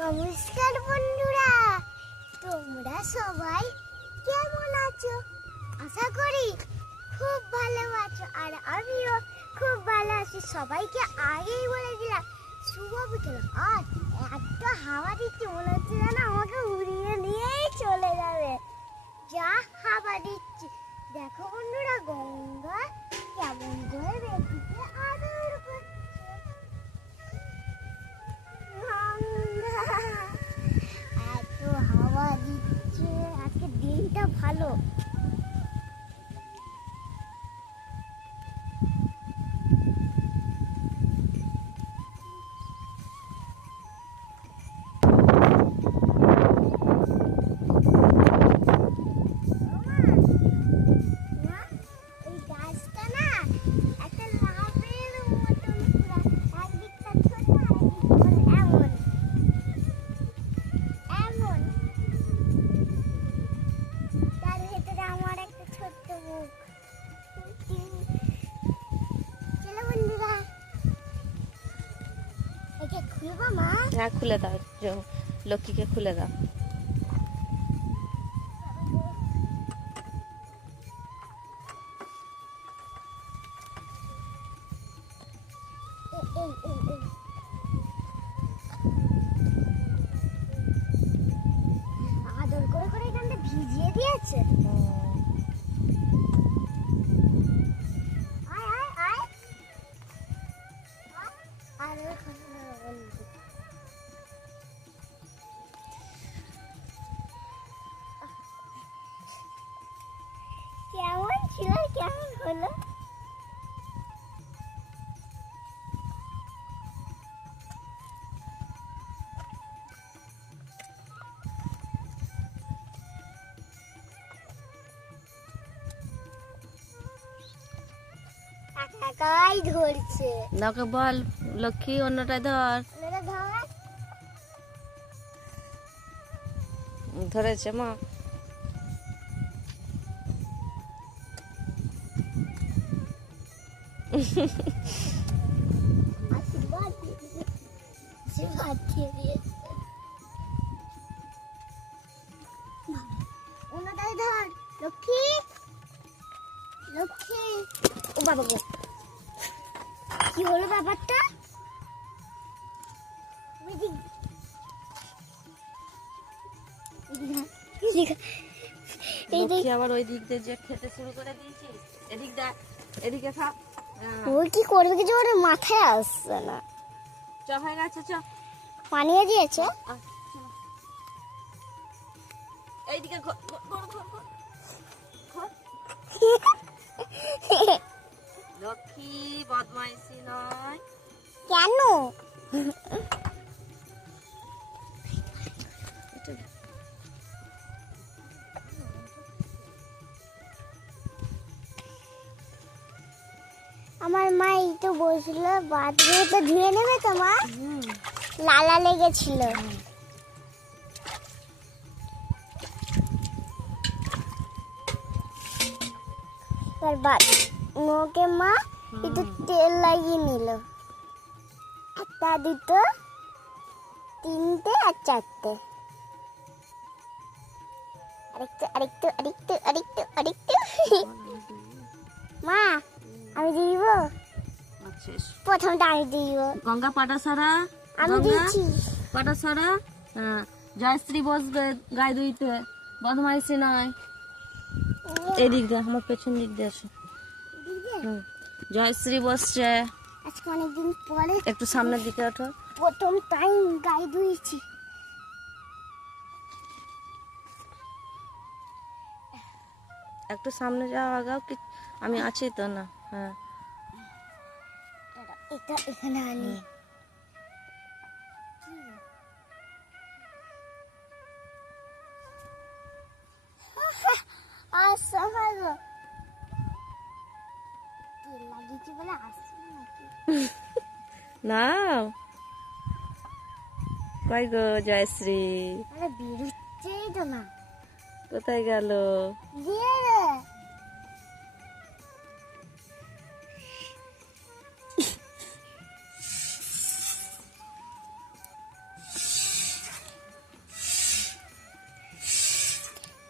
নমস্কার বন্ধুরা, তোমরা সবাই কেমন আছো? আশা করি খুব ভালো আছো, আর আমিও খুব ভালো আছি। সবাইকে আগেই বলে দিলাম শুভ বিকেল। আর একটা হাওয়া দিচ্ছে, মনে হচ্ছে যেন আমাকে উড়িয়ে নিয়েই চলে যাবে, যা হাওয়া দিচ্ছে। দেখো বন্ধুরা, গঙ্গা কেমন করে বেঁকিতে আদর করছে। এত হাওয়া দিচ্ছে, আজকে দিনটা ভালো। এই গাছটা না একটা লাভের মতন, পুরা একদিকটা ছোট একদিকটা এমন এমন, তার ভেতরে আমার একটা ছোট্ট মুখ। চলো বন্ধুরা, একে খুলবো মা? হ্যাঁ, খুলে দাও, লক্ষ্মীকে খুলে দাও। আদর করে করে এখানটা ভিজিয়ে দিয়েছে। আয় আয় আয়, আর কেমন ছিল, কেমন হলো? একাই ধরছে। ওকে বল, লক্ষ্মী অন্যটা ধর। ওটা ধর। ধরেছে মা। আশীর্বাদ দিয়ে দিয়েছে। আশীর্বাদ দিয়ে দিয়েছে। ওনাটাই ধর, লক্ষ্মী লক্ষ্মী। ও বাবা গো, কি হলো ব্যাপারটা? লক্ষ্মী আবার ওই দিক দিয়ে যে খেতে শুরু করে দিয়েছিস, এদিক দেখ, এদিকে খা। ওই কি করবে, কিছু ওর মাথায় আসছে না। চ হয়ে গেছে, চ। পানিয়ে দিয়েছে। এইদিকে ঘর ঘর ঘর ঘর ঘর। লক্ষ্মী বদমাইশি নয়। কেন? আমার মা এই তো বসলো, বাথরুমে তো ধুয়ে নেবে তো মা, লালা লেগেছিল। এবার মুখে মা একটু তেল লাগিয়ে নিল। একটা দুটো তিনটে আর চারটে। আরেকটু আরেকটু আরেকটু আরেকটু আরেকটু। মা আমি দিব, প্রথমটা আমি দিব। গঙ্গা পাটা সারা, আমি দিচ্ছি। পাটা সারা। হ্যাঁ, জয়শ্রী বসবে গায়ে ধুইতে, বদমাইশি নয়। এই দিক দিয়ে, আমার পেছন দিক দিয়ে আসো। জয়শ্রী বসছে। আজকে অনেকদিন পরে একটু সামনের দিকে ওঠো। প্রথম টাইম গায়ে ধুয়েছি। একটু সামনে যাও, আগাও, কি আমি আছি তো না। হ্যাঁ, এটা এখানে আনি। আসছে ভালো, তেল লাগিয়েছি বলে আসছে নাকি? নাও। কই গো জয়শ্রী? আরে বেরোচ্ছেই তো না। কোথায় গেল? দিয়ে রে।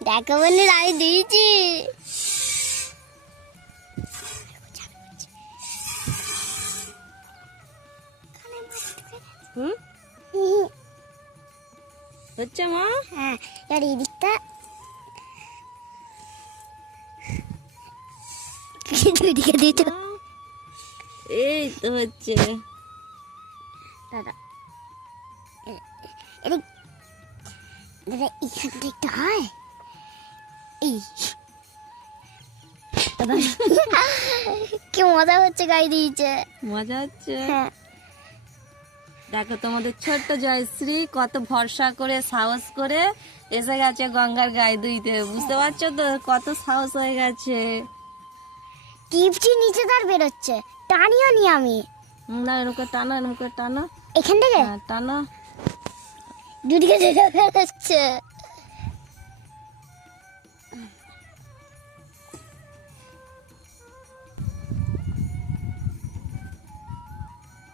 দেখো বন্ধুরা আমি দিয়েছি। হুম হচ্ছে মা। হ্যাঁ এবার এই দিকটা দুই দিকে দিয়েছ। এই তো হচ্ছে। দাদা এদিক দাদা এখানটা একটু হয় এই দাদা কি মজা হচ্ছে গায়ে দিয়েছে। মজা হচ্ছে। হ্যাঁ দেখো তোমাদের ছোট্ট জয়শ্রী কত ভরসা করে সাহস করে এসে গেছে গঙ্গার গায়ে ধুইতে। বুঝতে পারছো তো কত সাহস হয়ে গেছে। টিপটি নিচে তার বেরোচ্ছে, টানিও নি আমি। না এরকম করে টানো, এরকম করে টানো। এখান থেকে হ্যাঁ টানো। দুদিকে থেকে বেরোচ্ছে।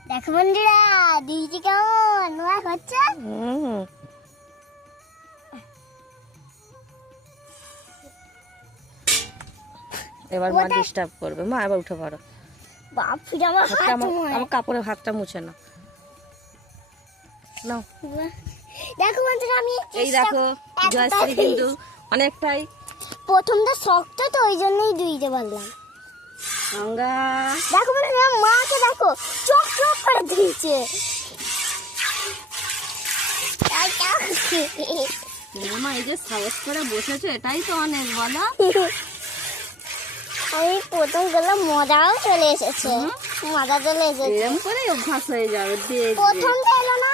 দেখো বন্ধুরা দিদি কেমন নোয়া হচ্ছে। এবার মা ডিস্টার্ব করবে। মা এবার উঠে পড়ো। বাপ ফিরে আমার হাতটা হাত আমার কাপড়ের হাতটা মুছে না। নাও। দেখো বন্ধুরা আমি এই দেখো জয়শ্রী কিন্তু অনেকটাই। প্রথমটা শক্ত তো ওই জন্যই ধুইতে পারলাম। গঙ্গা দেখো বন্ধুরা মাকে দেখো চোখ চোখ করে ধুইছে। মা এই যে সাহস করে বসেছে এটাই তো অনেক বলো। আমি প্রথম গেলাম মজাও চলে এসেছে, মজা চলে এসেছে। এরকম করে অভ্যাস হয়ে যাবে। দেখবে প্রথমটা এলো না,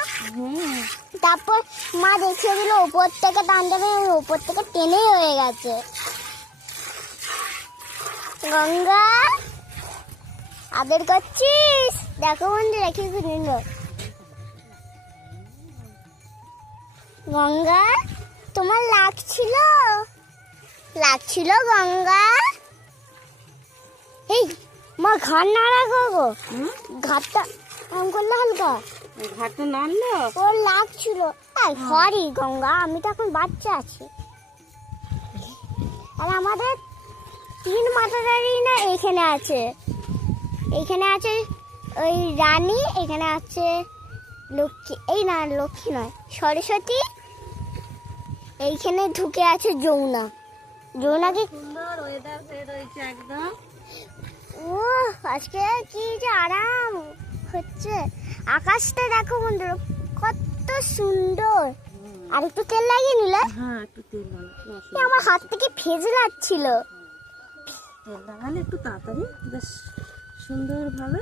তারপর মা দেখিয়ে দিল উপর থেকে টান দেবে, উপর থেকে টেনেই হয়ে গেছে। গঙ্গা আদর করছিস? দেখো বন্ধু রেখে সুন্দর। গঙ্গা তোমার লাগছিল গঙ্গা। এই মা ঘাট নাড়া গো, ঘাটটা আম করলে হালকা ঘাটটা নাড়লো। ওর লাগছিল। সরি গঙ্গা, আমি তো এখন বাচ্চা আছি। আর আমাদের 3 মাতাদারি না এইখানে আছে, এইখানে আছে ওই রানী, এখানে আছে লক্ষ্মী, এই না লক্ষ্মী নয় সরস্বতী, এইখানে ঢুকে আছে যমুনা। যমুনাকে সুন্দর ওয়েদার হয়ে রয়েছে একদম। ও আজকে কি যে আরাম হচ্ছে। আকাশটা দেখো বন্ধুরা কত সুন্দর। আর একটু তেল লাগিয়ে নিলে। হ্যাঁ একটু তেল আমার হাত থেকে ফেজে লাগছিল। তেল লাগালে একটু তাড়াতাড়ি বেশ সুন্দরভাবে।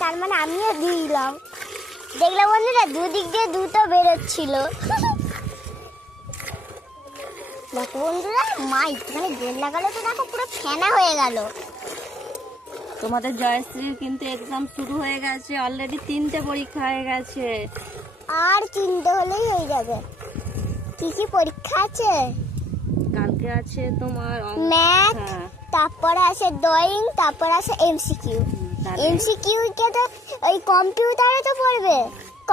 তার মানে আমিও দিলাম। দেখলাম বন্ধুরা দুদিক দিয়ে দুটো বেরোচ্ছিল। দেখো বন্ধুরা মা একটুখানি তেল লাগালো তো দেখো পুরো ফেনা হয়ে গেল। তোমাদের জয়শ্রীর কিন্তু এক্সাম শুরু হয়ে গেছে অলরেডি। 3টে পরীক্ষা হয়ে গেছে। আর 3টে হলেই হয়ে যাবে। কি কি পরীক্ষা আছে? কালকে আছে তোমার ম্যাথ, হ্যাঁ। তারপরে আছে ড্রয়িং, তারপরে আছে এমসিকিউ। এমসিকিউ কে তো ওই কম্পিউটারে তো পড়বে।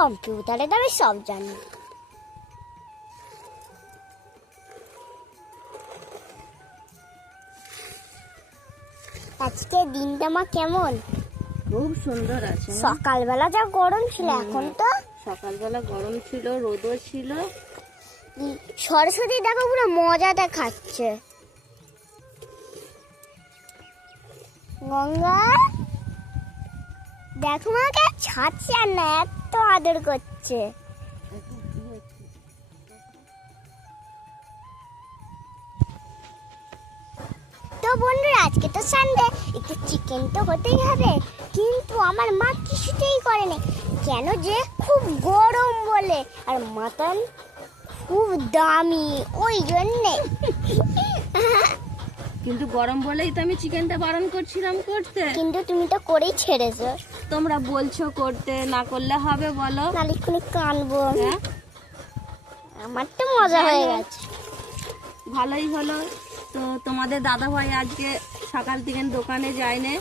কম্পিউটারে তো আমি সব জানি। আজকে দিনটা মা কেমন? খুব সুন্দর আছে। সকালবেলা যা গরম ছিল, এখন তো সকালবেলা গরম ছিল, রোদও ছিল। সরস্বতী দেখো পুরো মজাটা খাচ্ছে। গঙ্গা দেখো মাকে ছাড়ছে আর না, এত আদর করছে। তো বন্ধুরা আজকে তো সানডে, একটু চিকেন তো হতেই হবে। কিন্তু আমার মা কিছুতেই করে না, কেন যে খুব গরম বলে, আর মাটন খুব দামি ওই জন্যে। কিন্তু গরম বলেই তো আমি চিকেনটা বারণ করছিলাম করতে। কিন্তু তুমি তো করেই ছেড়েছো। তোমরা বলছো করতে, না করলে হবে বলো? নালিক্ষণি কানবো। হ্যাঁ আমার তো মজা হয়ে গেছে। ভালোই হলো। তো তোমাদের দাদা ভাই আজকে সকাল থেকে দোকানে যায়নি,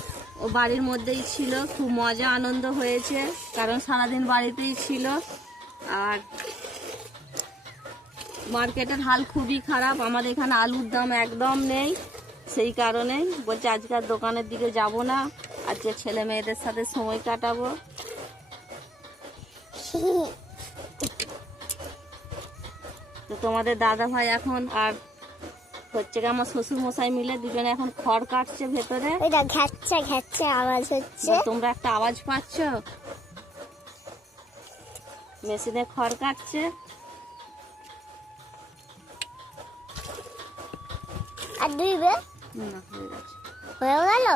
ও বাড়ির মধ্যেই ছিল। খুব মজা আনন্দ হয়েছে, কারণ সারাদিন বাড়িতেই ছিল। আর মার্কেটের হাল খুবই খারাপ, আমাদের এখানে আলুর দাম একদম নেই, সেই কারণেই বলছে আজকাল দোকানের দিকে যাব না, আজকে ছেলে মেয়েদের সাথে সময় কাটাবো। তো তোমাদের দাদা ভাই এখন আর হচ্ছে কি আমার শ্বশুর মশাই মিলে দুজনে এখন খড় কাটছে ভেতরে। ওইটা ঘ্যাচ্চা ঘ্যাচ্চা আওয়াজ হচ্ছে। তোমরা একটা আওয়াজ পাচ্ছ, মেশিনে খড় কাটছে। আর দুইবে না, হয়ে গেছে। হয়ে গেল,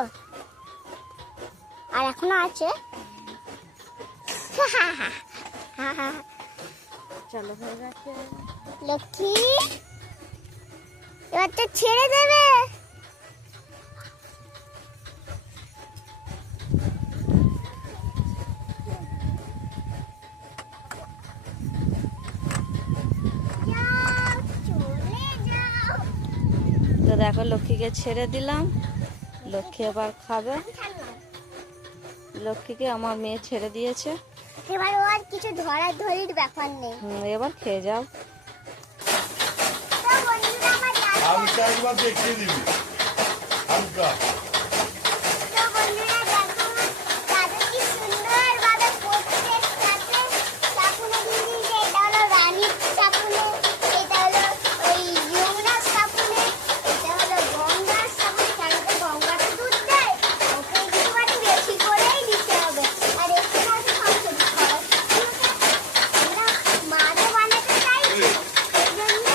আর এখনো আছে। চলো, হয়ে গেছে। লক্ষ্মী এবার তো ছেড়ে দেবে। যাও, চলে যাও। তো দেখো লক্ষ্মীকে ছেড়ে দিলাম, লক্ষ্মী এবার খাবে। লক্ষ্মীকে আমার মেয়ে ছেড়ে দিয়েছে। এবার ও আর কিছু ধরাধরির ব্যাপার নেই। এবার খেয়ে যাও। তো বন্ধুরা, আমার দাদা হালকা একবার দেখিয়ে দিবি হালকা। তো বন্ধুরা দেখো, দাদা কি সুন্দরভাবে পড়ছে। সাথে সাপুনে দিয়ে দিয়েছে। এটা হলো রানীর সাপুনে, এটা হলো ওই যমুনার সাপুনে, এটা হলো গঙ্গার সাপুনে। কারণ তো গঙ্গা তো দুধ দেয়, ওকে একটুখানি বেশি করেই দিতে হবে। আর একটু হয়তো সংসারিক খরচ। আমরা মাছও বানাতে চাইছি, এই জন্য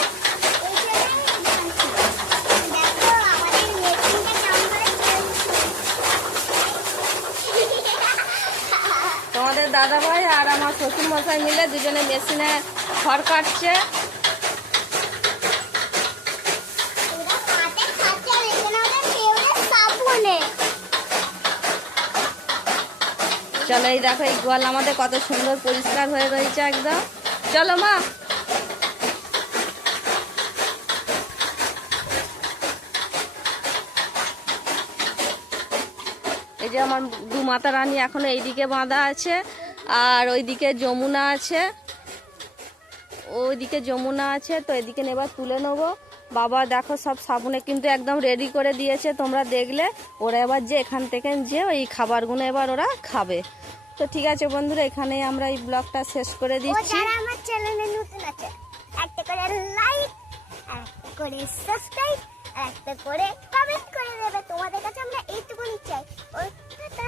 দেখো আমাদের মেশিনটা কেমন করে চলছে। তোমাদের দাদা ভাই আর আমার শ্বশুর মশাই মিলে দুজনে মেশিনে খড় কাটছে। ওরা হাতে খাচ্ছে আর এখানে ওদের ফেভারিট সাপুনে। চলো, এই দেখো এই গোয়াল আমাদের কত সুন্দর পরিষ্কার হয়ে রয়েছে একদম। চলো মা। এই যে আমার দু মাতা রানী এখনো এইদিকে বাঁধা আছে, আর ওইদিকে যমুনা আছে, ওইদিকে যমুনা আছে। তো এদিকে এবার তুলে নেবো। বাবা দেখো সব সাবুনে কিন্তু একদম রেডি করে দিয়েছে, তোমরা দেখলে। ওরা এবার যে এখান থেকে যে ওই খাবারগুলো এবার ওরা খাবে। তো ঠিক আছে বন্ধুরা, এখানেই আমরা এই ব্লগটা শেষ করে ও দিচ্ছি। যারা আমার চ্যানেলে নতুন আছে, একটা করে লাইক, একটা করে সাবস্ক্রাইব, একটা করে কমেন্ট করে দেবে। তোমাদের কাছে আমরা এইটুকুনি চাই। ও টাটা।